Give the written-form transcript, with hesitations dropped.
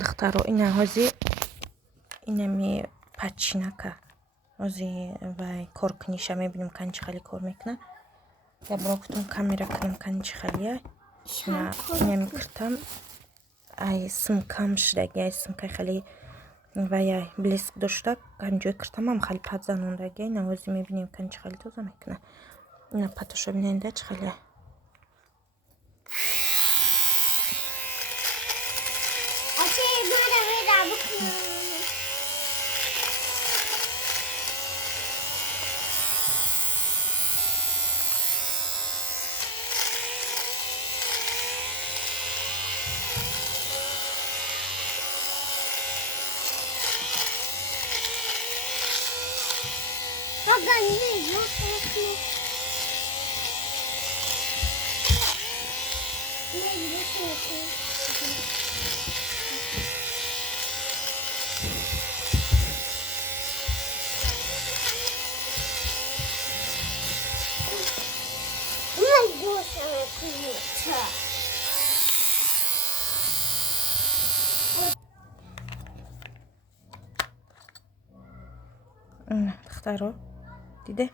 دختروا اینا هزی اینا می پچینکه هزی و کورکنیشه میبینیم کنچ خالی کور میکنه یا براکتون کامیرا کنم کنچ خالیه اینا میکرتم ای سمکم شدگی ای سمکای خالی و یا بلیسک داشته کنجوی کرتم هم خالی پد زنوندگی اینا هزی میبینیم کنچ خالی توزه میکنه اینا پتوشو بیننده چه خالیه دختروا دیده